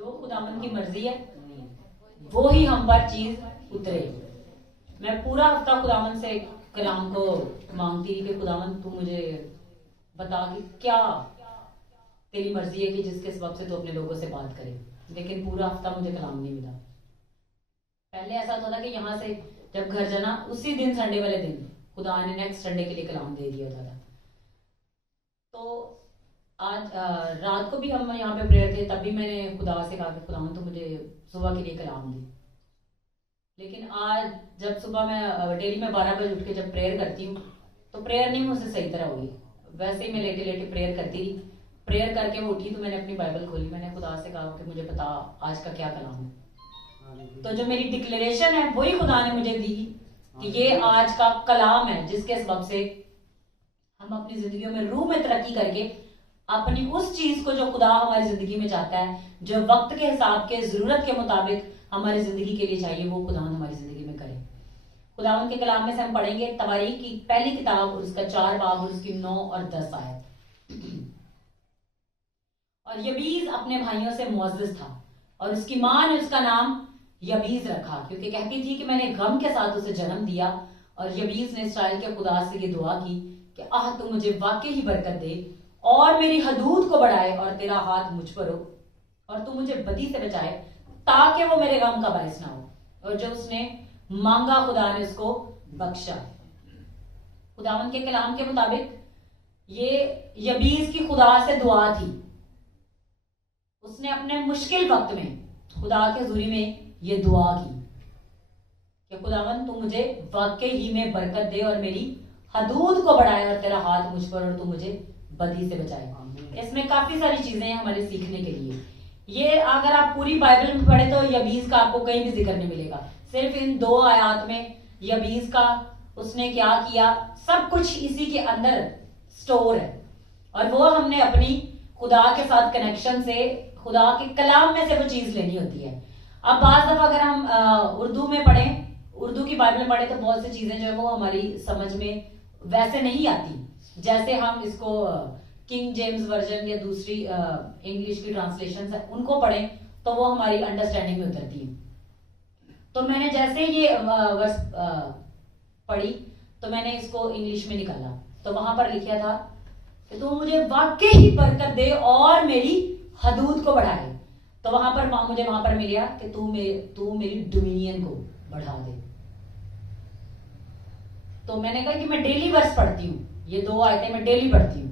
जो खुदावन की मर्जी है वो ही हम पर चीज उतरे। मैं पूरा हफ्ता खुदावन से कलाम को मांगती थी कि खुदावन तू मुझे बता कि क्या तेरी मर्जी है कि जिसके सबब से तू अपने लोगों से बात करे, लेकिन पूरा हफ्ता मुझे कलाम नहीं मिला। पहले ऐसा होता था कि यहाँ से जब घर जाना उसी दिन संडे वाले दिन खुदा ने नेक्स्ट संडे के लिए कलाम दे दिया होता था। तो आज रात को भी हम यहाँ पे प्रेयर थे, तब भी मैंने खुदा से कहा कि खुदा तो मुझे सुबह के लिए कलाम दी। लेकिन आज जब सुबह मैं डेली में 12 बजे उठ के जब प्रेयर करती हूँ तो प्रेयर नहीं मुझसे सही तरह हुई। वैसे ही मैं लेटे लेटे प्रेयर करती रही। प्रेयर करके वो उठी तो मैंने अपनी बाइबल खोली, मैंने खुदा से कहा कि मुझे बता आज का क्या कलाम है। तो जो मेरी डिक्लेरेशन है वही खुदा ने मुझे दी कि ये आज का कलाम है जिसके सबब से हम अपनी जिंदगियों में रूह में तरक्की करके अपनी उस चीज को जो खुदा हमारी जिंदगी में चाहता है, जो वक्त के हिसाब के जरूरत के मुताबिक हमारी जिंदगी के लिए चाहिए, वो खुदा हमारी जिंदगी में करे। खुदावन के कलाम में से हम पढ़ेंगे तवारीख की पहली किताब और उसका 4 बाब और उसकी 9 और 10 आयत। और यबीज अपने भाइयों से मुअज्जज था और उसकी मां ने उसका नाम यबीज रखा, क्योंकि कहती थी कि मैंने गम के साथ उसे जन्म दिया। और यबीज ने इस्राएल के खुदा से ये दुआ की कि आह तू मुझे वाकई ही बरकत दे और मेरी हदूद को बढ़ाए और तेरा हाथ मुझ पर हो और तू मुझे बदी से बचाए ताकि वो मेरे गम का बायस ना हो। और जो उसने मांगा खुदा ने उसको बख्शा। खुदावन के कलाम के मुताबिक ये यबीज की खुदा से दुआ थी। उसने अपने मुश्किल वक्त में खुदा के हुजूरी में ये दुआ की कि खुदावन तू मुझे वाकई ही में बरकत दे और मेरी हदूद को बढ़ाए और तेरा हाथ मुझ पर और तू मुझे बदी से बचाए। इसमें काफी सारी चीजें हैं हमारे सीखने के लिए। ये अगर आप पूरी बाइबल में पढ़े तो यबीज का आपको कहीं भी जिक्र नहीं मिलेगा। सिर्फ इन 2 आयात में यबीज का उसने क्या किया, सब कुछ इसी के अंदर स्टोर है। और वो हमने अपनी खुदा के साथ कनेक्शन से, खुदा के कलाम में से वो चीज लेनी होती है। अब बाज दफा अगर हम उर्दू में पढ़ें, उर्दू की बाइबल में पढ़े तो बहुत सी चीजें जो है वो हमारी समझ में वैसे नहीं आती। जैसे हम इसको किंग जेम्स वर्जन या दूसरी इंग्लिश की ट्रांसलेशन है उनको पढ़ें तो वो हमारी अंडरस्टैंडिंग में उतरती है। तो मैंने जैसे ये वर्स पढ़ी तो मैंने इसको इंग्लिश में निकाला, तो वहां पर लिखा था कि तू मुझे वाकई ही बरकत दे और मेरी हदूद को बढ़ाए। तो मुझे वहां पर मिला कि तू मेरी डोमिनियन को बढ़ा दे। तो मैंने कहा कि मैं डेली वर्स पढ़ती हूँ, ये 2 आयतें मैं डेली पढ़ती हूँ,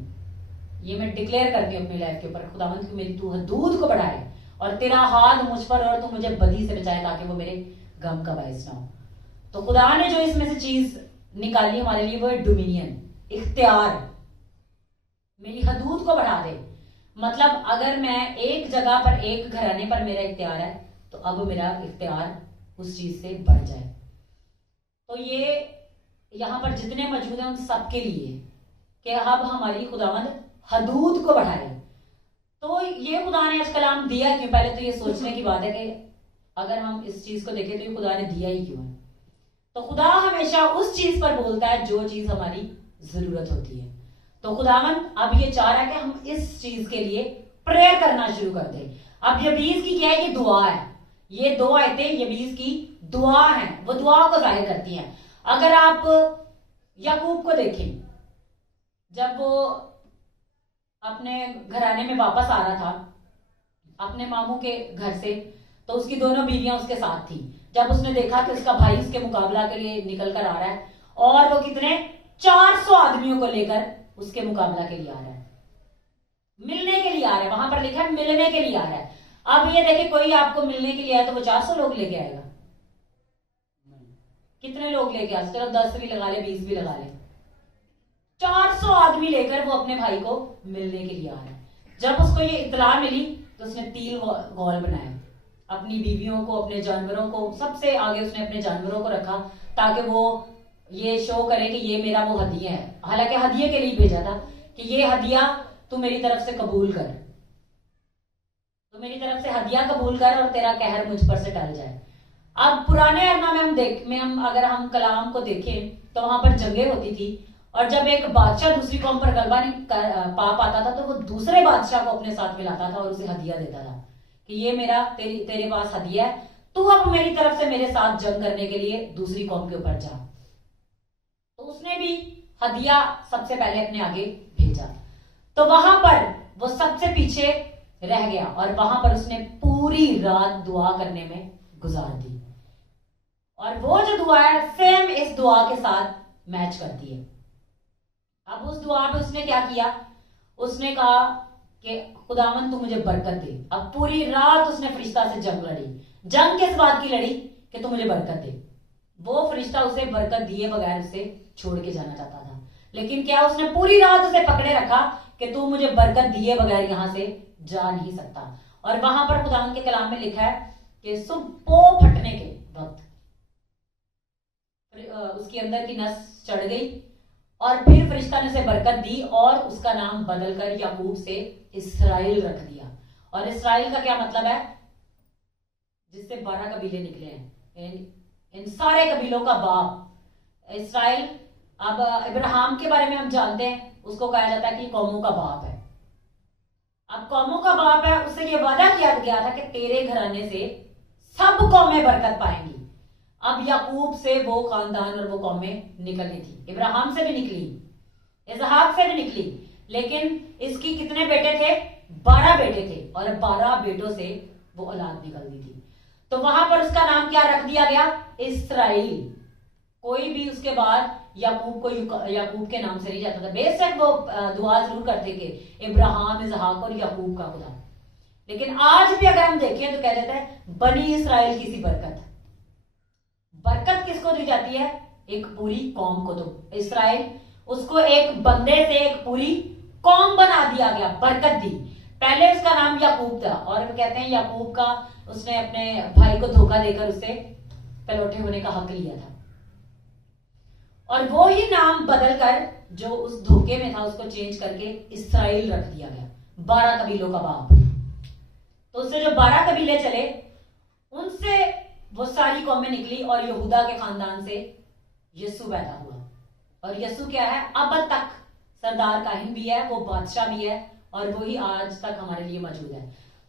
ये मैं डिक्लेयर करती हूँ अपनी लाइफ के ऊपर। खुदावंद की मेरी तू हदूद को बढ़ाए और तेरा हाथ मुझ पर और तू मुझे बदी से बचाए ताकि वो मेरे गम का बायस ना हो। तो खुदा ने जो इसमें से चीज निकाली हमारे लिए वो है डोमिनियन, इख्तियार। मेरी हदूद को बढ़ा दे मतलब अगर मैं एक जगह पर, एक घराने पर मेरा इख्तियार है तो अब मेरा इख्तियार उस चीज से बढ़ जाए। तो ये यहाँ पर जितने मौजूद हैं उन सबके लिए कि अब हमारी खुदावंद हदूद को बढ़ाए। तो ये खुदा ने आज कलाम दिया क्यों? पहले तो ये सोचने की बात है कि अगर हम इस चीज को देखें तो ये खुदा ने दिया ही क्यों है। तो खुदा हमेशा उस चीज पर बोलता है जो चीज हमारी जरूरत होती है। तो खुदावन अब ये चाह रहा है कि हम इस चीज के लिए प्रेयर करना शुरू कर दें। अब यबीज की क्या है? ये दुआ है। ये 2 आयतें यबीज की दुआ है, वो दुआ को जाहिर करती हैं। अगर आप याकूब को देखें, जब वो अपने घराने में वापस आ रहा था अपने मामू के घर से, तो उसकी दोनों बीवियां उसके साथ थी। जब उसने देखा कि उसका भाई उसके मुकाबला के लिए निकल कर आ रहा है और वो कितने 400 आदमियों को लेकर उसके मुकाबला के लिए आ रहा है, मिलने के लिए आ रहा है। वहां पर लिखा है मिलने के लिए आ रहा है। अब ये देखे कोई आपको मिलने के लिए आया तो वो 400 लोग लेके आएगा? कितने लोग लेके आ, चलो 10 भी लगा ले, 20 भी लगा ले, 400 आदमी लेकर वो अपने भाई को मिलने के लिए आ रहा है। जब उसको ये इतला मिली तो उसने 3 गौल बनाए, अपनी बीवियों को, अपने जानवरों को, सबसे आगे उसने अपने जानवरों को रखा ताकि वो ये शो करे कि ये मेरा वो हदिया है। हालांकि हदिये के लिए भेजा था कि ये हदिया तू मेरी तरफ से कबूल कर, तो मेरी तरफ से हदिया कबूल कर और तेरा कहर मुझ पर से टल जाए। अब पुराने अरना में हम अगर हम कलाम को देखें तो वहां पर जंगें होती थी और जब एक बादशाह दूसरी कौम पर गलबा नहीं पा पाता था तो वो दूसरे बादशाह को अपने साथ मिलाता था और उसे हदिया देता था कि ये मेरा तेरे पास हदिया है, तू अब मेरी तरफ से मेरे साथ जंग करने के लिए दूसरी कौम के ऊपर जा। तो उसने भी हदिया सबसे पहले अपने आगे भेजा। तो वहां पर वो सबसे पीछे रह गया और वहां पर उसने पूरी रात दुआ करने में गुजार दी। और वो जो दुआ है सेम इस दुआ के साथ मैच करती है। अब उस दुआ पे उसने क्या किया, उसने कहा कि खुदावन तू मुझे बरकत दे। अब पूरी रात उसने फरिश्ता से जंग लड़ी। जंग किस बात की लड़ी कि तू मुझे बरकत दे। वो फरिश्ता उसे बरकत दिए बगैर उसे छोड़ के जाना चाहता था, लेकिन क्या उसने पूरी रात उसे पकड़े रखा कि तू मुझे बरकत दिए बगैर यहां से जा नहीं सकता। और वहां पर खुदावन के कलाम में लिखा है कि सुबह फटने के वक्त उसके अंदर की नस चढ़ गई और फिर फरिश्ता ने उसे बरकत दी और उसका नाम बदलकर याकूब से इसराइल रख दिया। और इसराइल का क्या मतलब है, जिससे 12 कबीले निकले हैं, इन सारे कबीलों का बाप इसराइल। अब इब्राहिम के बारे में हम जानते हैं, उसको कहा जाता है कि कौमों का बाप है। अब कौमों का बाप है, उससे ये वादा किया गया था कि तेरे घराने से सब कौमें बरकत पाएंगी। अब याकूब से वो खानदान और वो कौमें निकलनी थी। इब्राहिम से भी निकली, इसहाक से भी निकली, लेकिन इसकी कितने बेटे थे, 12 बेटे थे और 12 बेटों से वो औलाद निकलती थी। तो वहां पर उसका नाम क्या रख दिया गया, इसराइल। कोई भी उसके बाद याकूब को याकूब के नाम से नहीं जाता था। बेशक वो दुआ जरूर करते थे इब्राहिम, इसहाक और याकूब का खुदा, लेकिन आज भी अगर हम देखें तो कह देते हैं बनी इसराइल की सी बरकत। बरकत किसको दी जाती है, एक पूरी कौम को। तो इसराइल, उसको एक बंदे से एक पूरी कौम बना दिया गया, बरकत दी। पहले उसका नाम याकूब था और वो कहते हैं याकूब का उसने अपने भाई को धोखा देकर उससे पलौठे होने का हक लिया था, और वो ही नाम बदलकर जो उस धोखे में था उसको चेंज करके इसराइल रख दिया गया, 12 कबीलों का बाप। तो उससे जो 12 कबीले चले उनसे वो सारी कौमें निकली और यहूदा के खानदान से यीशु पैदा हुआ। और यीशु क्या है, अब तक सरदार काहिन भी है, वो बादशाह भी है और वही आज तक हमारे लिए मौजूद है।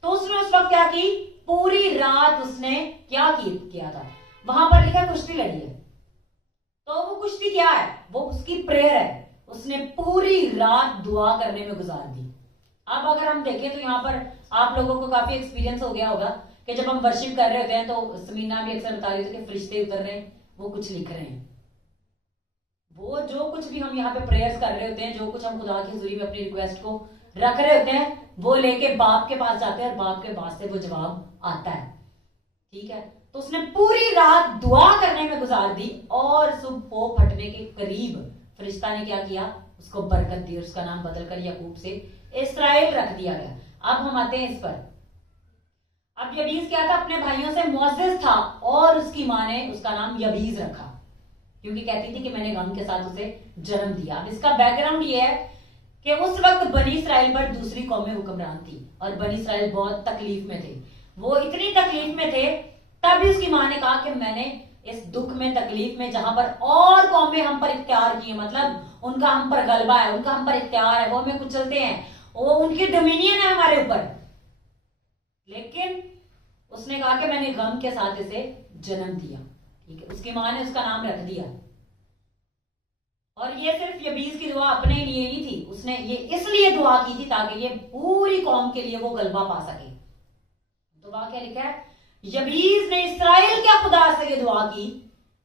तो उसने उस वक्त क्या की, पूरी रात उसने क्या किया था, वहां पर लिखा कुश्ती लड़ी है। तो वो कुश्ती क्या है, वो उसकी प्रेयर है। उसने पूरी रात दुआ करने में गुजार दी। अब अगर हम देखें तो यहाँ पर आप लोगों को काफी एक्सपीरियंस हो गया होगा कि जब हम वर्शिप कर रहे होते हैं तो समीना भी अक्सर बता रही थी कि फरिश्ते उतर रहे हैं, वो कुछ लिख रहे हैं। वो जो कुछ भी हम यहाँ पे प्रेयर्स कर रहे होते हैं, जो कुछ हम खुदा की हुजूरी में अपनी रिक्वेस्ट को रख रहे होते हैं, वो लेके बाप के पास जाते हैं और बाप के पास से वो जवाब आता है। ठीक है, तो उसने पूरी रात दुआ करने में गुजार दी और सुबह फटने के करीब फरिश्ता ने क्या किया, उसको बरकत दी और उसका नाम बदलकर याकूब से इसराइल रख दिया गया। अब हम आते हैं इस पर। अब यबीज क्या था, अपने भाइयों से मुअज़्ज़िज़ था और उसकी मां ने उसका नाम यबीज रखा क्योंकि कहती थी कि मैंने गम के साथ उसे जन्म दिया। अब इसका बैकग्राउंड ये है कि उस वक्त बनी इसराइल पर दूसरी कौमें हुक्मरान थी और बनी इसराइल बहुत तकलीफ में थे। वो इतनी तकलीफ में थे, तभी उसकी मां ने कहा कि मैंने इस दुख में, तकलीफ में, जहां पर और कौमें हम पर इख्तियार की है, मतलब उनका हम पर गलबा है, उनका हम पर इख्तियार है, वो हमें कुचलते हैं, वो उनकी डोमिनियन है हमारे ऊपर, लेकिन उसने कहा कि मैंने गम के साथ इसे जन्म दिया। ठीक है, उसकी मां ने उसका नाम रख दिया। और ये सिर्फ यबीज की दुआ अपने लिए नहीं थी, उसने ये इसलिए दुआ की थी ताकि ये पूरी कौम के लिए वो गलबा पा सके। तो वहां क्या लिखा है, यबीज ने इसराइल के खुदा से ये दुआ की।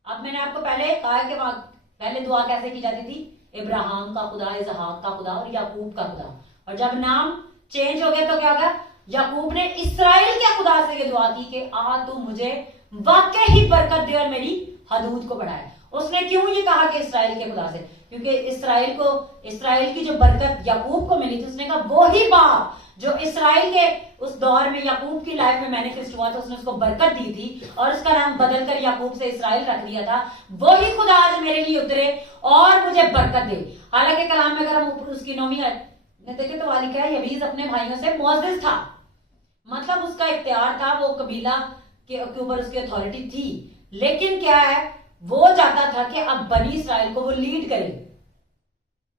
अब मैंने आपको पहले कहा कि वहां पहले दुआ कैसे की जाती थी, इब्राहिम का खुदा, इसहाक का खुदा और याकूब का खुदा। और जब नाम चेंज हो गया तो क्या होगा, याकूब ने इसराइल के खुदा से ये दुआ की कि तू मुझे वाकई ही बरकत दे और मेरी हदूद को बढ़ाए। उसने क्यों ये कहा कि इसराइल के खुदा से, क्योंकि इसराइल की जो बरकत याकूब को मिली थी, उसने कहा वो ही बाप जो इसराइल के उस दौर में याकूब की लाइफ में मैनिफेस्ट हुआ था, उसने उसको बरकत दी थी और उसका नाम बदलकर याकूब से इसराइल रख दिया था, वही खुदा आज मेरे लिए उतरे और मुझे बरकत दे। हालांकि कलाम में अगर हम ऊपर उसकी 9वीं देखें तो लिखा है यबीज अपने भाइयों से मुअज़्ज़िज़ था, मतलब उसका इख्तियार था, वो कबीला के ऊपर उसकी अथॉरिटी थी, लेकिन क्या है, वो चाहता था कि अब बनी इसराइल को वो लीड करे,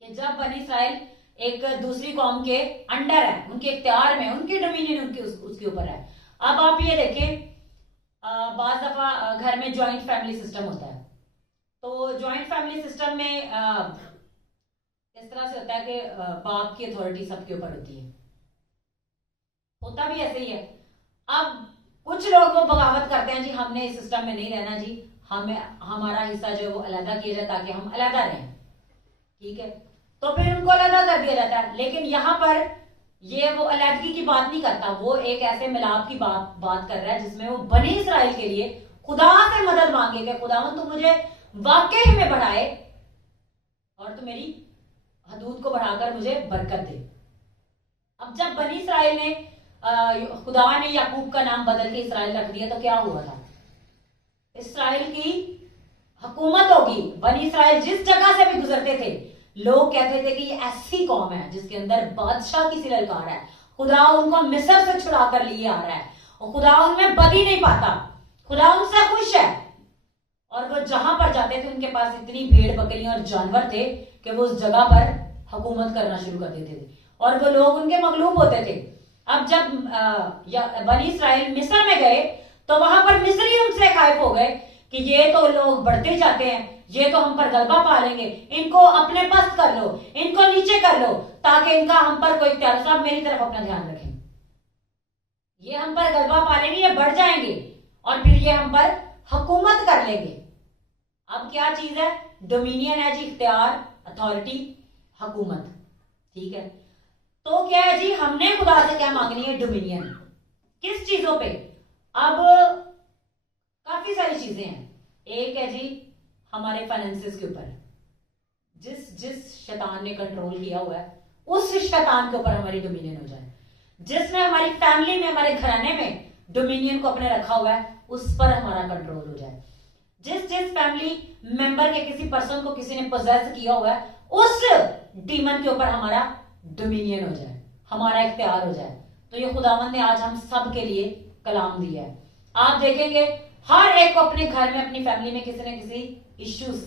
कि जब बनी इसराइल एक दूसरी कौम के अंडर है, उनके इख्तियार में, उनके डोमिनियन उसके ऊपर है, अब आप ये देखें, बाज दफा घर में ज्वाइंट फैमिली सिस्टम होता है, तो ज्वाइंट फैमिली सिस्टम में इस तरह से होता है कि बाप की अथॉरिटी सबके ऊपर होती है, होता भी ऐसे ही है। अब कुछ लोग वो बगावत करते हैं, जी हमने इस सिस्टम में नहीं रहना, जी हमें हमारा हिस्सा जो है वो अलग किया जाए ताकि हम अलग रहें, ठीक है, तो फिर उनको अलग कर दिया जाता है। लेकिन यहाँ पर ये वो अलहदगी की बात नहीं करता, वो एक ऐसे मिलाप की बात कर रहा है जिसमें वो बनी इसराइल के लिए खुदा से मदद मांगे कि खुदावन तू मुझे वाकई में बढ़ाए और तू मेरी हदूद को बढ़ाकर मुझे बरकत दे। अब जब बनी इसराइल ने खुदा ने याकूब का नाम बदल के इसराइल रख दिया तो क्या हुआ था? इसराइल की हुकूमत होगी। बनी इसराइल जिस जगह से भी गुजरते थे लोग कहते थे कि ये ऐसी कौम है जिसके अंदर बादशाह की सी ललकार है, खुदा उनको मिस्र से छुड़ा कर लिए आ रहा है और खुदा उनमें बदी नहीं पाता, खुदा उनसे खुश है। और वो जहां पर जाते थे उनके पास इतनी भेड़ बकरियां और जानवर थे कि वो उस जगह पर हुकूमत करना शुरू कर देते थे और वो लोग उनके मगलूब होते थे। अब जब बनी इसराइल मिस्र में गए तो वहां पर मिस्री उनसे खाइफ हो गए कि ये तो लोग बढ़ते जाते हैं, ये तो हम पर गलबा पा लेंगे, इनको अपने पस्त कर लो, इनको नीचे कर लो ताकि इनका हम पर कोई इख्तियार। सब मेरी तरफ अपना ध्यान रखें, ये हम पर गलबा पा लेंगे, ये बढ़ जाएंगे और फिर ये हम पर हुकूमत कर लेंगे। अब क्या चीज है? डोमिनियन है जी, इख्तियार, अथॉरिटी, हुकूमत, ठीक है। तो क्या है जी, हमने खुदा से क्या मांगनी है? डोमिनियन। किस चीजों पे? अब काफी सारी चीजें हैं। एक है जी हमारे फाइनेंसेस के ऊपर, जिस शैतान ने कंट्रोल किया हुआ है उस शैतान के ऊपर हमारी डोमिनियन हो जाए। जिसने हमारी फैमिली में, हमारे घराने में डोमिनियन को अपने रखा हुआ है उस पर हमारा कंट्रोल हो जाए। जिस फैमिली मेंबर के किसी पर्सन को किसी ने पोजेस किया हुआ है उस डीमन के ऊपर हमारा डोमिनियन हो जाए, हमारा इख्तियार हो जाए। तो ये खुदावंद ने आज हम सब के लिए कलाम दिया है। आप देखेंगे हर एक को अपने घर में, अपनी फैमिली में किसी न किसी इश्यूज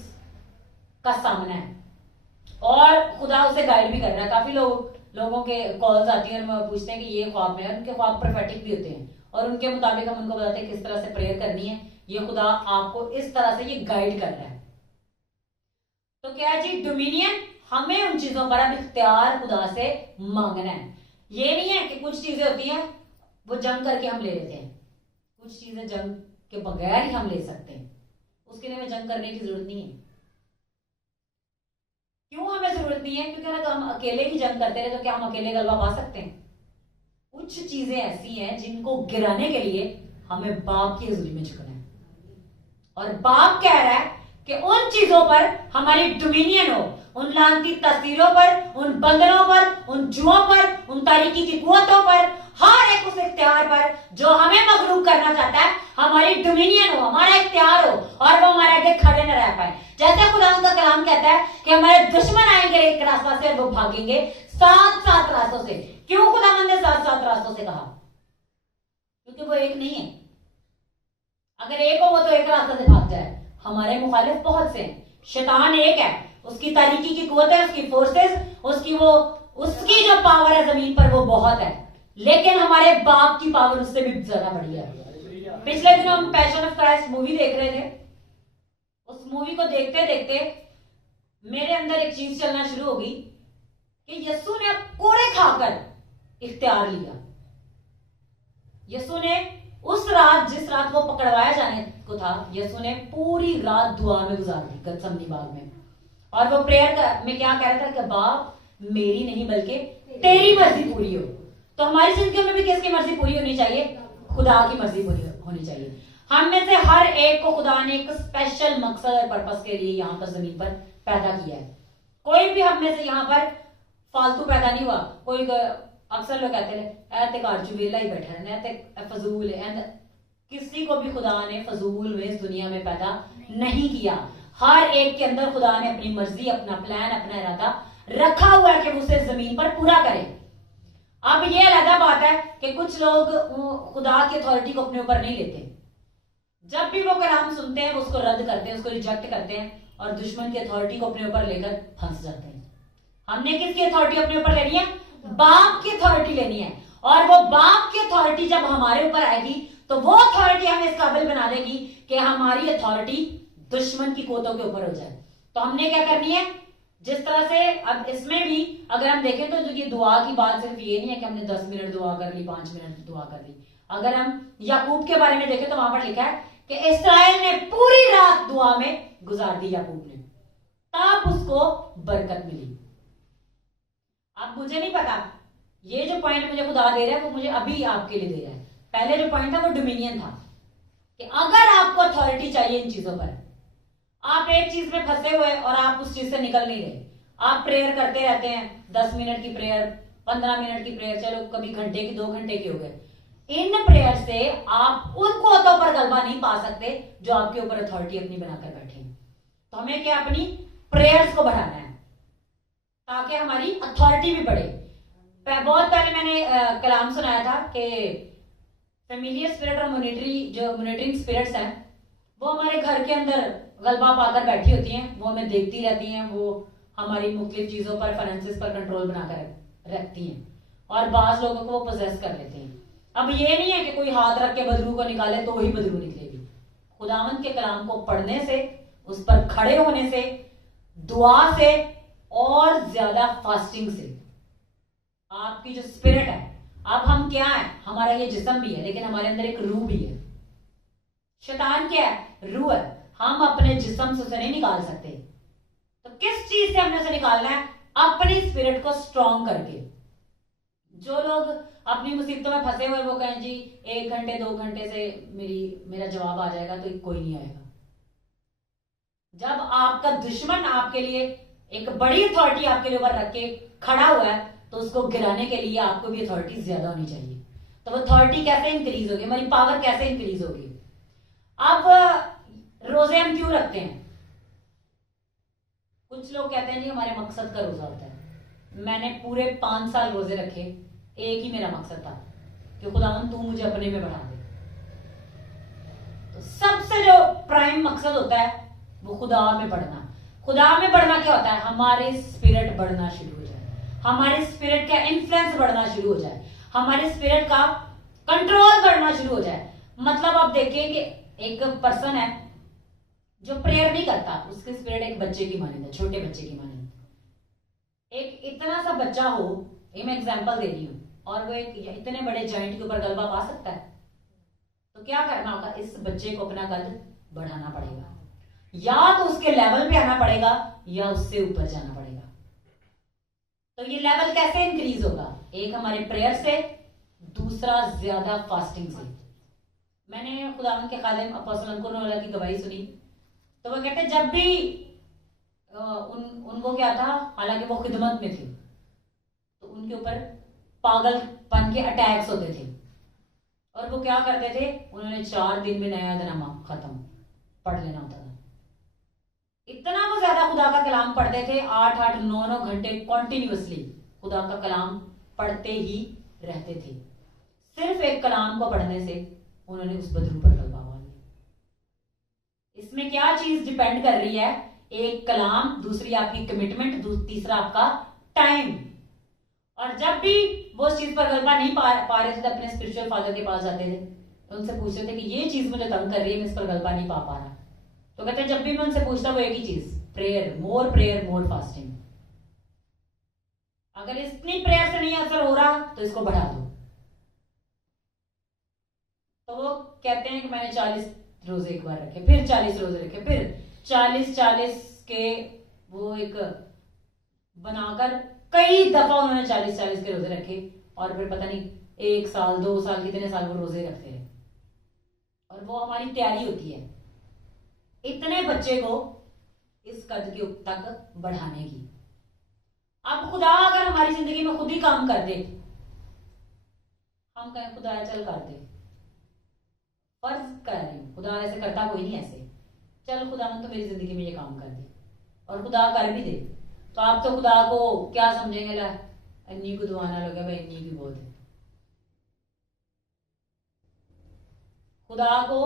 का सामना है और खुदा उसे गाइड भी कर रहा है। काफी लोगों के कॉल्स आती हैं और पूछते हैं कि ये ख्वाब में है, उनके ख्वाब प्रोफेटिक भी होते हैं और उनके मुताबिक हम उनको बताते हैं किस तरह से प्रेयर करनी है। ये खुदा आपको इस तरह से ये गाइड कर रहा है। तो क्या है जी? डोमिनियन। हमें उन चीजों पर अब इख्तियार खुदा से मांगना है। ये नहीं है कि कुछ चीजें होती हैं वो जंग करके हम ले लेते हैं, कुछ चीजें जंग के बगैर ही हम ले सकते हैं, उसके लिए हमें जंग करने की जरूरत नहीं है। क्यों हमें जरूरत नहीं है? क्योंकि अगर हम अकेले ही जंग करते रहे तो क्या हम अकेले गलबा पा सकते हैं? कुछ चीजें ऐसी हैं जिनको गिराने के लिए हमें बाप की हजूरी में झुकना है और बाप कह रहा है कि उन चीजों पर हमारी डोमिनियन हो, उन लानती तस्वीरों पर, उन बंदरों पर, उन जुओं पर, उन तारीकी की कुव्वतों पर, हर एक उस इख्तियार पर जो हमें मगलूब करना चाहता है, हमारी डोमिनियन हो, हमारा इख्तियार हो और वो हमारे आगे खड़े न रह पाए। जैसे खुदा का कलाम कहता है कि हमारे दुश्मन आएंगे एक रास्ता से और वो भागेंगे 7-7 रास्तों से। क्यों खुदा ने 7-7 रास्तों से कहा? क्योंकि वो एक नहीं है। अगर एक हो वो तो एक रास्ते से भाग जाए। हमारे मुखालिफ बहुत से हैं। शैतान एक है, उसकी तारीकी की कुव्वत है, उसकी फोर्सेस, उसकी जो पावर है जमीन पर वो बहुत है, लेकिन हमारे बाप की पावर उससे भी ज्यादा बड़ी है। पिछले दिनों हम पैशन ऑफ क्राइस्ट मूवी देख रहे थे। उस मूवी को देखते देखते मेरे अंदर एक चीज चलना शुरू होगी कि यीशु ने कोड़े खाकर इख्तियार लिया। यीशु ने उस रात, जिस रात वो पकड़वाया जाने को था, यीशु ने पूरी रात दुआ में गुजार दी गतसमनी बाग में और वो प्रेयर में क्या कह रहा था कि बाप मेरी नहीं बल्कि तेरी मर्जी पूरी हो। तो हमारी जिंदगी में भी किसकी मर्जी पूरी होनी चाहिए? खुदा की मर्जी पूरी होनी चाहिए। हम में से हर एक को खुदा ने एक स्पेशल मकसद और पर्पस के लिए यहाँ पर जमीन पर पैदा किया है। कोई भी हम में से यहाँ पर फालतू पैदा नहीं हुआ। कोई अक्सर लोग कहते हैं ऐते कारजू वेला ही बैठा है, ऐते फजूल है। किसी को भी खुदा ने फजूल में इस दुनिया में पैदा नहीं किया। हर एक के अंदर खुदा ने अपनी मर्जी, अपना प्लान, अपना इरादा रखा हुआ है कि वो उसे जमीन पर पूरा करे। अब ये अलग बात है कि कुछ लोग खुदा की अथॉरिटी को अपने ऊपर नहीं लेते। जब भी वो कलाम सुनते हैं वो उसको रद्द करते हैं, उसको रिजेक्ट करते हैं और दुश्मन की अथॉरिटी को अपने ऊपर लेकर फंस जाते हैं। हमने किसकी अथॉरिटी अपने ऊपर लेनी है? बाप की अथॉरिटी लेनी है और वो बाप की अथॉरिटी जब हमारे ऊपर आएगी तो वो अथॉरिटी हमें इस काबिल बना देगी कि हमारी अथॉरिटी दुश्मन की कोतों के ऊपर हो जाए। तो हमने क्या करनी है, जिस तरह से अब इसमें भी अगर हम देखें तो ये दुआ की बात सिर्फ ये नहीं है कि हमने 10 मिनट दुआ कर ली, 5 मिनट दुआ कर ली। अगर हम याकूब के बारे में देखें तो वहां पर लिखा है कि इस्राएल ने पूरी रात दुआ में गुजार दी याकूब ने, तब उसको बरकत मिली। अब मुझे नहीं पता, ये जो पॉइंट मुझे खुदा दे रहा है वो मुझे अभी आपके लिए दे रहा है। पहले जो पॉइंट था वो डोमिनियन था कि अगर आपको अथॉरिटी चाहिए इन चीजों पर, आप एक चीज में फंसे हुए और आप उस चीज से निकल नहीं रहे, आप प्रेयर करते रहते हैं, 10 मिनट की प्रेयर, 15 मिनट की प्रेयर, चलो कभी घंटे की 2 घंटे की हो गए, इन प्रेयर से आप उन कोतों पर गलबा नहीं पा सकते जो आपके ऊपर अथॉरिटी अपनी बनाकर बैठे हैं। तो हमें क्या अपनी प्रेयर्स को बढ़ाना है ताकि हमारी अथॉरिटी भी बढ़े। बहुत पहले मैंने कलाम सुनाया था कि फेमिलियर स्पिरिट और मॉनिटरिंग स्पिरिट्स हैं, वो हमारे घर के अंदर गलबा पाकर बैठी होती हैं, वो हमें देखती रहती हैं, वो हमारी मुख्तलिफ चीजों पर, फाइनेंसेस पर कंट्रोल बनाकर रखती हैं और बाज लोगों को वो पोजेस कर लेते हैं। अब ये नहीं है कि कोई हाथ रख के बदरू को निकाले तो ही बदरू निकलेगी। खुदावंद के कलाम को पढ़ने से, उस पर खड़े होने से, दुआ से और ज्यादा फास्टिंग से आपकी जो स्पिरिट है, अब हम क्या है, हमारा ये जिस्म भी है लेकिन हमारे अंदर एक रूह भी है। शैतान क्या है, रूह है, हम अपने जिस्म से उसे नहीं निकाल सकते। तो किस चीज से हमने उसे निकालना है, अपनी स्पिरिट को स्ट्रॉन्ग करके। जो लोग अपनी मुसीबतों में फंसे हुए वो कहें जी 1 घंटे 2 घंटे से मेरा जवाब आ जाएगा, तो कोई नहीं आएगा। जब आपका दुश्मन आपके लिए एक बड़ी अथॉरिटी आपके ऊपर रख के खड़ा हुआ है तो उसको गिराने के लिए आपको भी अथॉरिटी ज्यादा होनी चाहिए। तो वो अथॉरिटी कैसे इंक्रीज होगी, हमारी पावर कैसे इंक्रीज होगी। अब रोजे हम क्यों रखते हैं, कुछ लोग कहते हैं जी हमारे मकसद का रोजा होता है। मैंने पूरे 5 साल रोजे रखे, एक ही मेरा मकसद था कि खुदावन तू मुझे अपने में बढ़ा दे। तो सबसे जो प्राइम मकसद होता है वो खुदा में बढ़ना। खुदा में बढ़ना क्या होता है, हमारे स्पिरिट बढ़ना शुरू हो जाए, हमारे स्पिरिट का इन्फ्लुएंस बढ़ना शुरू हो जाए, हमारे स्पिरिट का कंट्रोल करना शुरू हो जाए। मतलब आप देखिए कि एक पर्सन है जो प्रेयर नहीं करता, उसके स्पिरिट एक बच्चे की माने था, छोटे बच्चे की माने। एक इतना सा बच्चा हो, ये मैं एग्जांपल दे रही हूं, और वो एक इतने बड़े जॉइंट के ऊपर गलबा पा सकता है, तो क्या करना होगा, इस बच्चे को अपना कद बढ़ाना पड़ेगा, या तो उसके लेवल पे आना पड़ेगा या उससे ऊपर जाना पड़ेगा। तो ये लेवल कैसे इंक्रीज होगा, एक हमारे प्रेयर से, दूसरा ज्यादा फास्टिंग से। मैंने खुदावंद के खादिम अपोस्टल अंकुर नोला की गवाही सुनी, तो वो कहते जब भी उनको क्या था, हालांकि वो खिदमत में थे, तो उनके ऊपर पागलपन के अटैक्स होते थे, और वो क्या करते थे, उन्होंने 4 दिन में नया यदनामा खत्म पढ़ लेना होता था। इतना वो ज्यादा खुदा का कलाम पढ़ते थे, 8-8, 9-9 घंटे कॉन्टिन्यूअसली खुदा का कलाम पढ़ते ही रहते थे। सिर्फ एक कलाम को पढ़ने से उन्होंने उस बदरू पर गलबा मार लिया। इसमें क्या चीज डिपेंड कर रही है, एक कलाम, दूसरी आपकी कमिटमेंट, तीसरा आपका टाइम। और जब भी वो उस चीज पर गलबा नहीं पा रहे थे तो अपने स्पिरिचुअल फादर के पास जाते थे, तो उनसे पूछते थे कि ये चीज मुझे तंग कर रही है, मैं इस पर गलबा नहीं पा रहा। तो कहते हैं जब भी मैं उनसे पूछता वो एक ही चीज, प्रेयर मोर फास्टिंग। अगर इतनी प्रेयर से नहीं असर हो रहा तो इसको बढ़ा दो। तो वो कहते हैं कि मैंने 40 रोजे एक बार रखे, फिर 40 रोजे रखे, फिर 40 के वो एक बनाकर कई दफा उन्होंने 40 के रोजे रखे, और फिर पता नहीं 1 साल 2 साल कितने साल वो रोजे रखते रहे। और वो हमारी तैयारी होती है इतने बच्चे को इस कद के तक बढ़ाने की। अब खुदा अगर हमारी जिंदगी में खुद ही काम कर दे, हम कहें खुदा चल कर दे, फर्ज कर रही हूं, खुदा ऐसे करता कोई नहीं ऐसे, चल खुदा तो मेरी जिंदगी में ये काम कर दे, और खुदा कर भी दे, तो आप तो खुदा को क्या समझेंगे, ला अन्नी को दुआना लगे भाई, अन्नी की बहुत है। खुदा को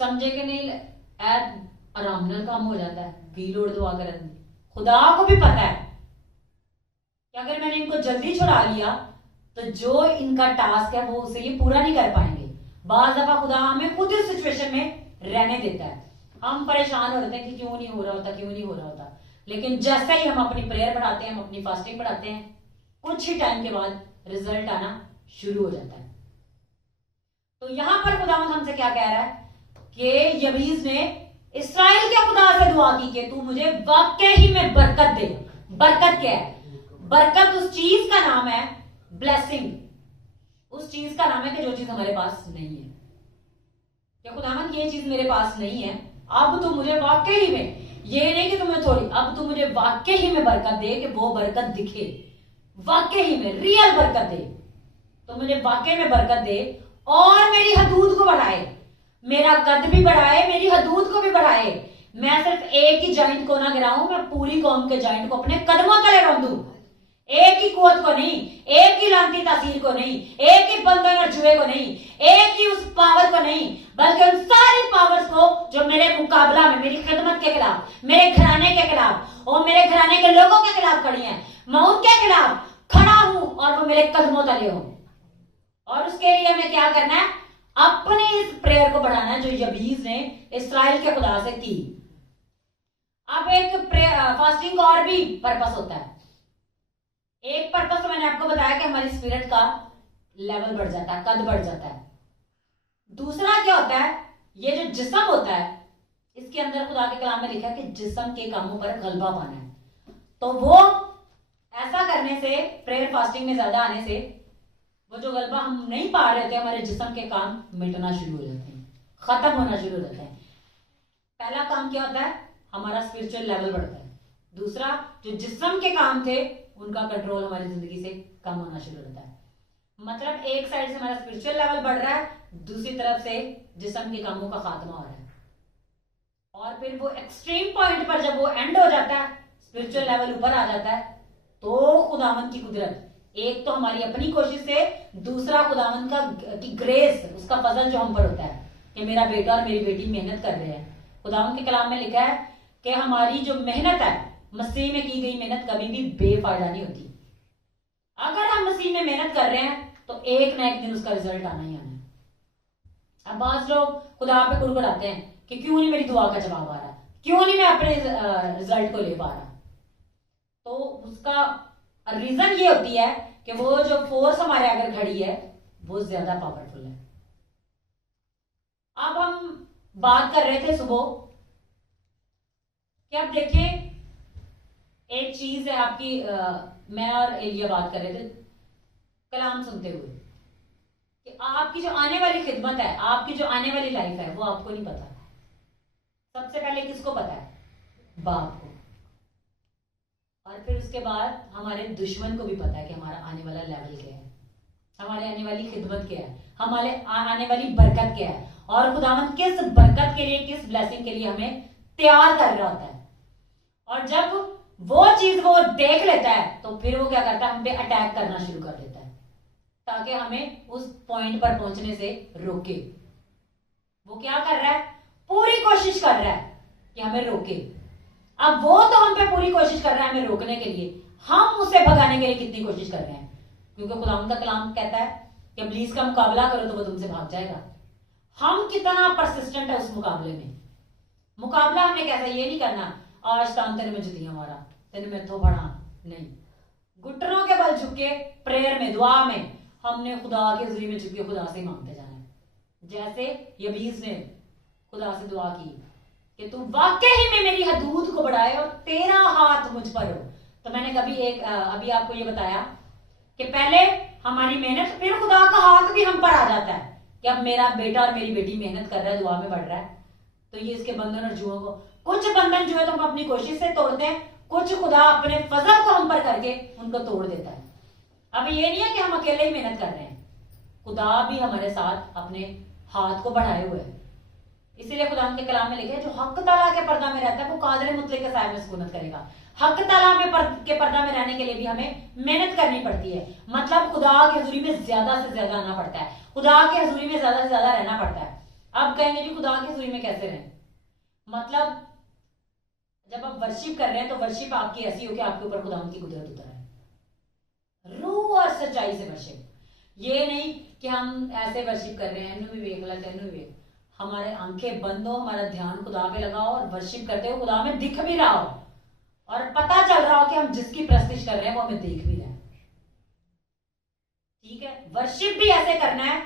समझे कि नहीं, आराम नाल काम हो जाता है, भी लोड़ दुआ करन। खुदा को भी पता है कि अगर मैंने इनको जल्दी छुड़ा लिया तो जो इनका टास्क है वो उसे ये पूरा नहीं कर पाएंगे। बाज दफा खुदा हमें खुद इस सिचुएशन में रहने देता है, हम परेशान हो जाते हैं कि क्यों नहीं हो रहा होता, क्यों नहीं हो रहा होता। लेकिन जैसे ही हम अपनी प्रेयर बढ़ाते हैं, हम अपनी फास्टिंग बढ़ाते हैं, कुछ ही टाइम के बाद रिजल्ट आना शुरू हो जाता है। तो यहां पर खुदावंद हमसे क्या कह रहा है कि यबीज ने इस्राएल के खुदा से दुआ की कि तू मुझे वाकई ही में बरकत दे। बरकत क्या है? बरकत उस चीज का नाम है, ब्लेसिंग उस चीज का नाम है कि जो चीज हमारे पास नहीं है। क्या खुदावंद ये चीज मेरे पास नहीं है, अब तो मुझे वाकई में, ये नहीं कि तुम्हें थोड़ी, अब तो मुझे वाकई ही में बरकत दे कि वो बरकत दिखे, वाकई ही में रियल बरकत दे। तो मुझे वाकई में बरकत दे और मेरी हदूद को बढ़ाए, मेरा कद भी बढ़ाए, मेरी हदूद को भी बढ़ाए। मैं सिर्फ एक ही जॉइंट को ना गिराऊं, मैं पूरी कौम के जॉइंट को अपने कदमों तले रख दूं। एक ही कुवत को नहीं, एक ही लांती तासीर को नहीं, एक ही बंदर और जुए को नहीं, एक ही उस पावर को नहीं, बल्कि उन सारी पावर्स को जो मेरे मुकाबला में, मेरी खिदमत के खिलाफ, मेरे घराने के खिलाफ और मेरे घराने के लोगों के खिलाफ खड़ी हैं, मैं उनके खिलाफ खड़ा हूं और वो मेरे कदमों तले हो। और उसके लिए हमें क्या करना है? अपने इस प्रेयर को बढ़ाना है जो यबीज ने इस्राएल के खुदा से की। अब एक फास्टिंग का और भी पर्पस होता है। एक पर्पस तो मैंने आपको बताया कि हमारी स्पिरिट का लेवल बढ़ जाता है, कद बढ़ जाता है। दूसरा क्या होता है? ये जो जिस्म होता है, इसके अंदर खुदा के कलाम में लिखा है कि जिस्म के कामों पर गलबा पाना है। तो वो ऐसा करने से, प्रेयर फास्टिंग में ज्यादा आने से, वो जो गलबा हम नहीं पा रहे थे, हमारे जिस्म के काम मिटना शुरू हो जाते हैं, खत्म होना शुरू हो जाते हैं। पहला काम क्या होता है? हमारा स्पिरिचुअल लेवल बढ़ता है। दूसरा, जो जिस्म के काम थे उनका कंट्रोल हमारी जिंदगी से कम होना शुरू होता है। मतलब एक साइड से हमारा स्पिरिचुअल लेवल बढ़ रहा है, दूसरी तरफ से जिस्म के कामों का खात्मा हो रहा है। और फिर वो एक्सट्रीम पॉइंट पर जब वो एंड हो जाता है, स्पिरिचुअल लेवल ऊपर आ जाता है, तो खुदावंद की कुदरत, एक तो हमारी अपनी कोशिश से, दूसरा खुदावंद की ग्रेस, उसका फजल जो हम पर होता है कि मेरा बेटा और मेरी बेटी मेहनत कर रहे हैं। खुदावंद के कलाम में लिखा है कि हमारी जो मेहनत है, मसीह में की गई मेहनत कभी भी बेफायदा नहीं होती। अगर हम मसीह में मेहनत कर रहे हैं तो एक ना एक दिन उसका रिजल्ट आना ही आना है। अब बाज लोग खुदा पे कुड़कुड़ाते हैं कि क्यों नहीं मेरी दुआ का जवाब आ रहा, क्यों नहीं मैं अपने रिजल्ट को ले पा रहा। तो उसका रीजन ये होती है कि वो जो फोर्स हमारे आगे खड़ी है वो ज्यादा पावरफुल है। अब हम बात कर रहे थे सुबह कि अब देखें, एक चीज है आपकी, मैं और एलिया बात कर रहे थे कलाम सुनते हुए कि आपकी जो आने वाली खिदमत है, आपकी जो आने वाली लाइफ है, वो आपको नहीं पता। सबसे पहले किसको पता है? बाप को। और फिर उसके बाद हमारे दुश्मन को भी पता है कि हमारा आने वाला लेवल क्या है, हमारे आने वाली खिदमत क्या है, हमारे आने वाली बरकत क्या है, और खुदावंद किस बरकत के लिए, किस ब्लेसिंग के लिए हमें तैयार कर रहा होता है। और जब वो चीज वो देख लेता है तो फिर वो क्या करता है? हम पे अटैक करना शुरू कर देता है ताकि हमें उस पॉइंट पर पहुंचने से रोके। वो क्या कर रहा है? पूरी कोशिश कर रहा है कि हमें रोके। अब वो तो हम पे पूरी कोशिश कर रहा है हमें रोकने के लिए, हम उसे भगाने के लिए कितनी कोशिश कर रहे हैं? क्योंकि खुदावंद का कलाम कहता है कि इब्लीस का मुकाबला करो तो वो तुमसे भाग जाएगा। हम कितना परसिस्टेंट है उस मुकाबले में। मुकाबला हमने कैसा, ये नहीं करना आज तान तेरे में जुतियां मारा, तेरे में तो बड़ा नहीं, घुटनों के बल झुके प्रेयर में, दुआ में हमने खुदा के हुजूरी में झुके खुदा से मांगते जाना है। जैसे यबीस ने खुदा से दुआ की कि तू वाकई में मेरी हदूद को बढ़ाए और तेरा हाथ मुझ पर हो। तो मैंने अभी आपको ये बताया कि पहले हमारी मेहनत, फिर खुदा का हाथ भी हम पर आ जाता है कि अब मेरा बेटा और मेरी बेटी मेहनत कर रहा है, दुआ में बढ़ रहा है, तो ये इसके बंधन और जुओं को, कुछ बंधन जो है तो हम अपनी कोशिश से तोड़ते हैं, कुछ खुदा अपने फजल को हम पर करके उनको तोड़ देता है। अब ये नहीं है कि हम अकेले ही मेहनत कर रहे हैं, खुदा भी हमारे साथ अपने हाथ को बढ़ाए हुए है। इसीलिए खुदा के कलाम में लिखा है जो हक ताला के पर्दा में रहता है वो कादर मुतले के साय में सुकूनत करेगा। हक ताला में के पर्दा में रहने के लिए भी हमें मेहनत करनी पड़ती है। मतलब खुदा की हजूरी में ज्यादा से ज्यादा आना पड़ता है, खुदा की हजूरी में ज्यादा से ज्यादा रहना पड़ता है। अब कहेंगे जी खुदा की हजूरी में कैसे रहें? मतलब जब आप वर्शिप कर रहे हैं तो वर्शिप आपकी ऐसी हो कि आपके ऊपर खुदा की कुदरत उतर है, रूह और सच्चाई से वर्शिप। ये नहीं कि हम ऐसे वर्शिप कर रहे हैं, एनु भी वेख ला तेनु भी, हमारे आंखें बंद हो, हमारा ध्यान खुदा पे लगाओ और वर्शिप करते हो, खुदा में दिख भी रहा हो और पता चल रहा हो कि हम जिसकी प्रस्तिश कर रहे हैं वो हमें देख भी रहा है। ठीक है, वर्शिप भी ऐसे करना है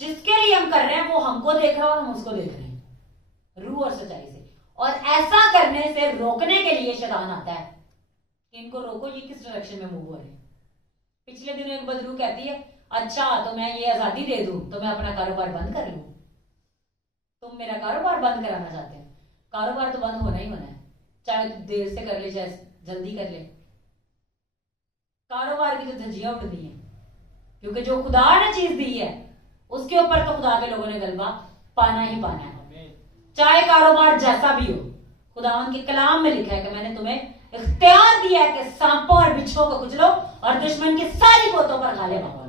जिसके लिए हम कर रहे हैं वो हमको देख रहा हो, हम उसको देख रहे हैं रूह और सच्चाई से। और ऐसा करने से रोकने के लिए शैतान आता है कि इनको रोको, ये किस डायरेक्शन में मूव हो रहे हैं। पिछले दिनों एक बदरू कहती है अच्छा तो मैं ये आजादी दे दूं तो मैं अपना कारोबार बंद कर लूं। तुम मेरा कारोबार बंद कराना चाहते हैं, कारोबार तो बंद होना ही होना है, चाहे देर से कर ले चाहे जल्दी कर ले, कारोबार की तो धज्जियां उड़नी है, क्योंकि जो खुदा ने चीज दी है उसके ऊपर तो खुदा के लोगों ने गलबा पाना ही पाना है, चाहे कारोबार जैसा भी हो। खुदावन के कलाम में लिखा है कि मैंने तुम्हें इख्तियार दिया है कि सांपों और बिच्छुओं को कुचलो और दुश्मन की सारी गोतों पर गालिब पाओ।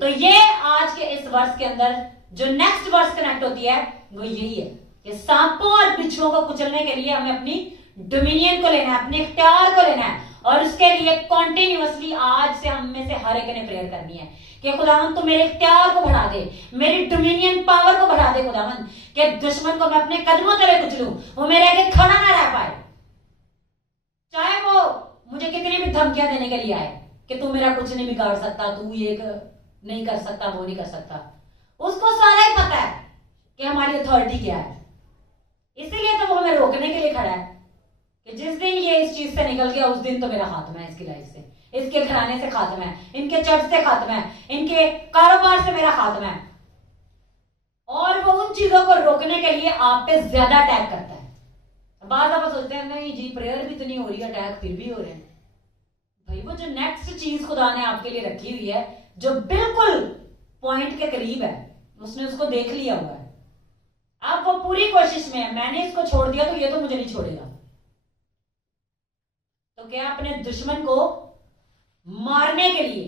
तो ये आज के इस वर्ष के अंदर जो नेक्स्ट वर्ष कनेक्ट होती है वो यही है कि सांपों और बिच्छुओं को कुचलने के लिए हमें अपनी डोमिनियन को लेना है, अपने इख्तियार को लेना है, और उसके लिए कॉन्टिन्यूअसली आज से हम में से हर एक ने प्रेयर करनी है कि खुदावन तू मेरे इख्तियार को बढ़ा दे, मेरी डोमिनियन पावर को बढ़ा दे खुदावन, कि दुश्मन को मैं अपने कदमों तले कुचलूं, वो मेरे आगे खड़ा ना रह पाए, चाहे वो मुझे कितनी भी धमकियां देने के लिए आए कि तू मेरा कुछ नहीं बिगाड़ सकता, तू ये नहीं कर सकता, वो नहीं कर सकता। उसको सारा ही पता है कि हमारी अथॉरिटी क्या है, इसीलिए तो वो हमें रोकने के लिए खड़ा है कि जिस दिन ये इस चीज से निकल गया उस दिन तो मेरा खात्मा है, इसकी लाइफ से, इसके घराने से खात्मा है, इनके चर्च से खात्मा है, इनके कारोबार से मेरा खात्मा है। और वो उन चीजों को रोकने के लिए आप पे ज्यादा अटैक करता है। बाद आप सोचते हैं नहीं जी प्रेयर भी तो नहीं हो रही, अटैक फिर भी हो रहे हैं। भाई वो जो नेक्स्ट चीज खुदा ने आपके लिए रखी हुई है जो बिल्कुल पॉइंट के करीब है, उसने उसको देख लिया हुआ है। आप वो पूरी कोशिश में है मैंने इसको छोड़ दिया तो ये तो मुझे नहीं छोड़ेगा, तो क्या अपने दुश्मन को मारने के लिए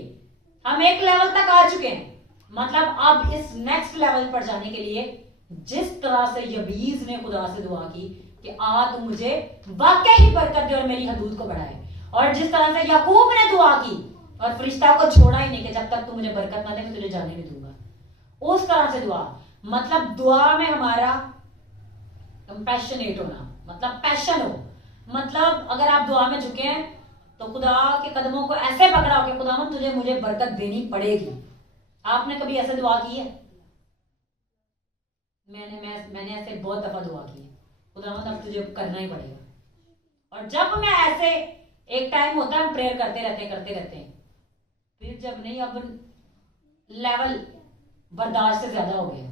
हम एक लेवल तक आ चुके हैं, मतलब अब इस नेक्स्ट लेवल पर जाने के लिए जिस तरह से यबीज ने खुदा से दुआ की कि आ तू मुझे वाकई ही बरकत दे और मेरी हदूद को बढ़ाए, और जिस तरह से याकूब ने दुआ की और फरिश्ता को छोड़ा ही नहीं कि जब तक तू मुझे बरकत ना दे मैं तुझे जाने नहीं दूंगा, उस तरह से दुआ, मतलब दुआ में हमारा कंपैशनेट होना, मतलब पैशन हो, मतलब अगर आप दुआ में झुके हैं तो खुदा के कदमों को ऐसे पकड़ाओ कि खुदावन तुझे मुझे बरकत देनी पड़ेगी। आपने कभी ऐसे दुआ की है? मैंने ऐसे बहुत दफा दुआ की है, खुदावन अब तुझे करना ही पड़ेगा। और जब मैं ऐसे एक टाइम होता है हम प्रेयर करते रहते हैं, फिर जब नहीं अब लेवल बर्दाश्त से ज्यादा हो गया,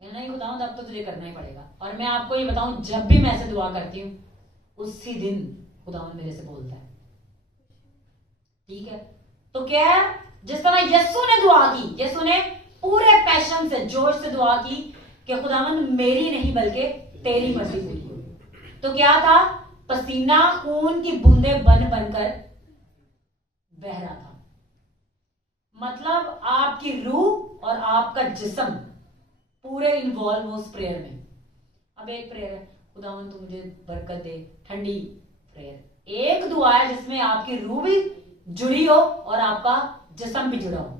नहीं खुदावन अब तो तुझे करना ही पड़ेगा। और मैं आपको ये बताऊं जब भी मैं ऐसे दुआ करती हूँ उसी दिन खुदावन मेरे से बोलता है। ठीक है, तो क्या है जिस तरह यीशु ने दुआ की, यीशु ने पूरे पैशन से जोश से दुआ की कि खुदावन मेरी नहीं बल्कि तेरी मर्जी पूरी हो, तो क्या था पसीना खून की बूंदे बन बनकर बह रहा था, मतलब आपकी रूह और आपका जिस्म पूरे इन्वॉल्व हो उस प्रेयर में। अब एक प्रेयर है खुदावन तू मुझे बरकत दे, ठंडी प्रेयर, एक दुआ है जिसमें आपकी रूह भी जुड़ी हो और आपका जिस्म भी जुड़ा हो।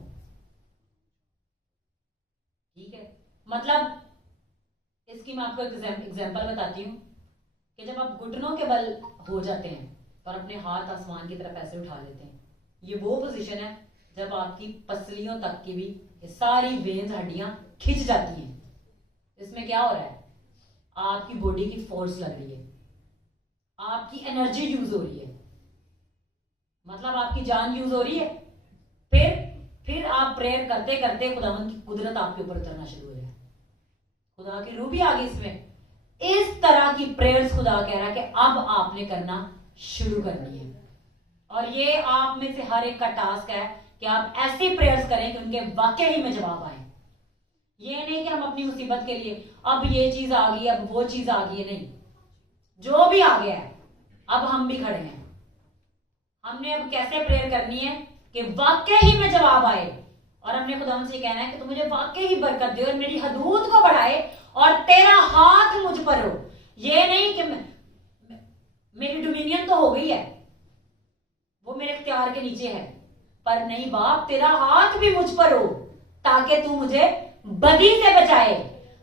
ठीक है, मतलब इसकी मैं आपको एग्जांपल बताती हूँ कि जब आप घुटनों के बल हो जाते हैं और अपने हाथ आसमान की तरफ ऐसे उठा लेते हैं, ये वो पोजीशन है जब आपकी पसलियों तक की भी सारी वेन्स हड्डियां खिंच जाती हैं। इसमें क्या हो रहा है, आपकी बॉडी की फोर्स लग रही है, आपकी एनर्जी यूज हो रही है, मतलब आपकी जान यूज हो रही है। फिर आप प्रेयर करते करते खुदावन की कुदरत आपके ऊपर उतरना शुरू हो जाए, खुदा की रूह भी आ गई इसमें। इस तरह की प्रेयर्स खुदा कह रहा है कि अब आपने करना शुरू करनी है, और ये आप में से हर एक का टास्क है कि आप ऐसे प्रेयर्स करें कि उनके वाकई में जवाब आए। ये नहीं कि हम अपनी मुसीबत के लिए अब ये चीज आ गई अब वो चीज आ गई है, नहीं, जो भी आ गया है अब हम भी खड़े हैं। हमने अब कैसे प्रेयर करनी है कि वाकई में जवाब आए, और हमने खुदा से कहना है कि तू मुझे वाकई ही बरकत दे और मेरी हदूद को बढ़ाए और तेरा हाथ मुझ पर हो। ये नहीं कि मेरी डोमिनियन तो हो गई है, वो मेरे इख्तियार के नीचे है, पर नहीं बाप, तेरा हाथ भी मुझ पर हो ताकि तू मुझे बदी से बचाए।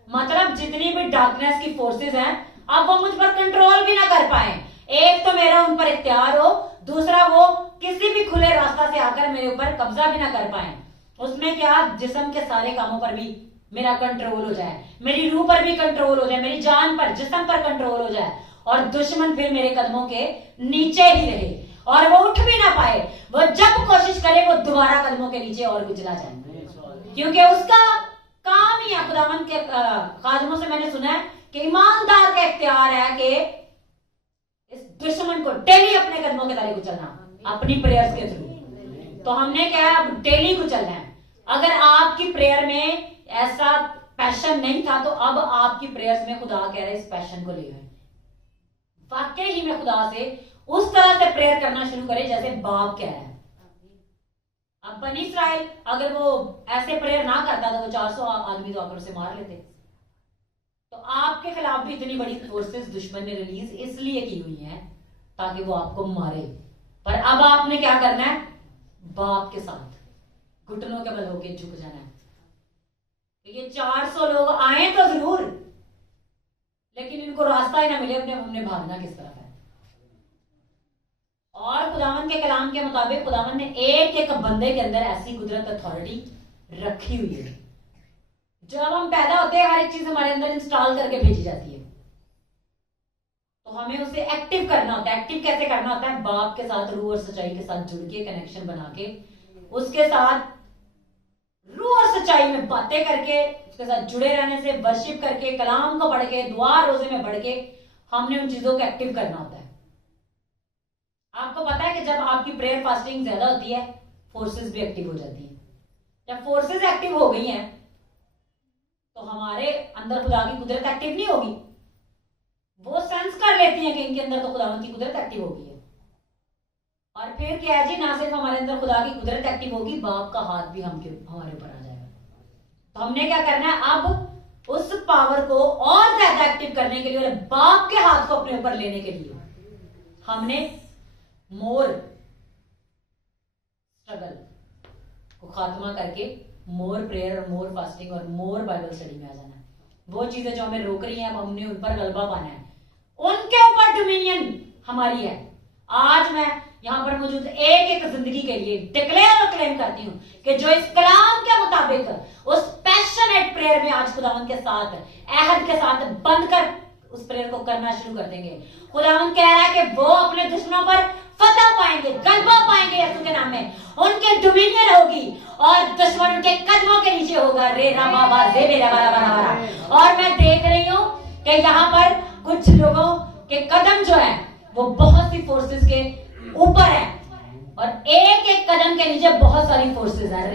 मतलब जितनी भी डार्कनेस की फोर्सेस हैं, अब वो मुझ पर कंट्रोल भी ना कर पाए। एक तो मेरा उन पर इख्तियार हो, दूसरा वो किसी भी खुले रास्ता से आकर मेरे ऊपर कब्जा भी ना कर पाए। उसमें क्या, जिस्म के सारे कामों पर भी मेरा कंट्रोल हो जाए, मेरी रूह पर भी कंट्रोल हो जाए, मेरी जान पर, जिस्म पर कंट्रोल हो जाए, और दुश्मन फिर मेरे कदमों के नीचे ही रहे और वो उठ भी ना पाए। वो जब कोशिश करे वो दोबारा कदमों के नीचे और कुचला जाए, क्योंकि उसका काम ही है। खुदावंद के खादमों से मैंने सुना है कि ईमानदार का इख्तियार है कि इस दुश्मन को डेली अपने कदमों के तले कुचलना, अपनी प्रेयर्स के थ्रू। तो हमने क्या है, अब डेली कुचलना है। अगर आपकी प्रेयर में ऐसा पैशन नहीं था तो अब आपकी प्रेयर्स में खुदा कह रहे इस पैशन को ले आए। वाकई ही में खुदा से उस तरह से प्रेयर करना शुरू करें जैसे बाप कह रहा है। अब बनी इस्राइल अगर वो ऐसे प्रेयर ना करता तो वो 400 आदमी तो आकर उसे मार लेते। तो आपके खिलाफ भी इतनी बड़ी फोर्सेस दुश्मन ने रिलीज इसलिए की हुई हैं ताकि वो आपको मारे। पर अब आपने क्या करना है, बाप के साथ घुटनों के बल होके झुक जाना है। ये 400 लोग आए तो जरूर, लेकिन इनको रास्ता ही ना मिले अपने हमने भागना किस तरफ है। और खुदावंद के कलाम के मुताबिक खुदावंद ने एक एक बंदे के अंदर ऐसी कुदरत, अथॉरिटी रखी हुई है। जब हम पैदा होते हैं हर एक चीज हमारे अंदर इंस्टॉल करके भेजी जाती है, तो हमें उसे एक्टिव करना होता है। एक्टिव कैसे करना होता है, बाप के साथ, रूह और सच्चाई के साथ जुड़ के, कनेक्शन बना के, उसके साथ रूह और सच्चाई में बातें करके, उसके साथ जुड़े रहने से, वर्शिप करके, कलाम को पढ़ के, दुआ रोजे में पढ़ के हमने उन चीजों को एक्टिव करना होता है। आपको पता है कि जब आपकी प्रेयर फास्टिंग ज्यादा होती है फोर्सेस भी एक्टिव हो जाती है। जब फोर्सेस एक्टिव हो गई हैं तो हमारे अंदर खुदा की कुदरत एक्टिव नहीं होगी। वो सेंस कर लेती है कि इनके अंदर तो खुदावंद की कुदरत एक्टिव हो गई है। और फिर क्या है जी, ना सिर्फ हमारे अंदर खुदा की कुदरत एक्टिव होगी, बाप का हाथ भी हमारे ऊपर आ जाएगा। तो हमने क्या करना है, अब उस पावर को और ज्यादा एक्टिव करने के लिए और बाप के हाथ को अपने ऊपर लेने के लिए हमने मोर स्ट्रगल को खात्मा करके मोर प्रेयर और मोर फास्टिंग और मोर बाइबल स्टडी में आ जाना है। वो चीजें जो हमें रोक रही हैं, अब हमने उन पर गलबा पाना है, उनके ऊपर डोमिनियन हमारी है। आज मैं यहां पर मौजूद एक एक जिंदगी के लिए डिक्लेयर और क्लेम करती हूं कि जो इस कलाम के मुताबिक उस पैशनेट प्रेयर में आज खुदावंद के साथ, अहद के साथ बंद कर उस प्रेयर को करना शुरू कर देंगे। खुदावंद कह रहा है कि वो अपने दुश्मनों पर फतह पाएंगे, गलबा पाएंगे यीशु के नाम में, उनके डोमिनियन होगी और दुश्मन उनके कदमों के नीचे होगा। रे रामा बाजे मेरा बारा बारा बारा। और मैं देख रही हूं कि यहाँ पर कुछ लोगों के कदम जो है वो बहुत सी फोर्सेस के ऊपर है और एक एक कदम के नीचे बहुत सारी फोर्सेस है।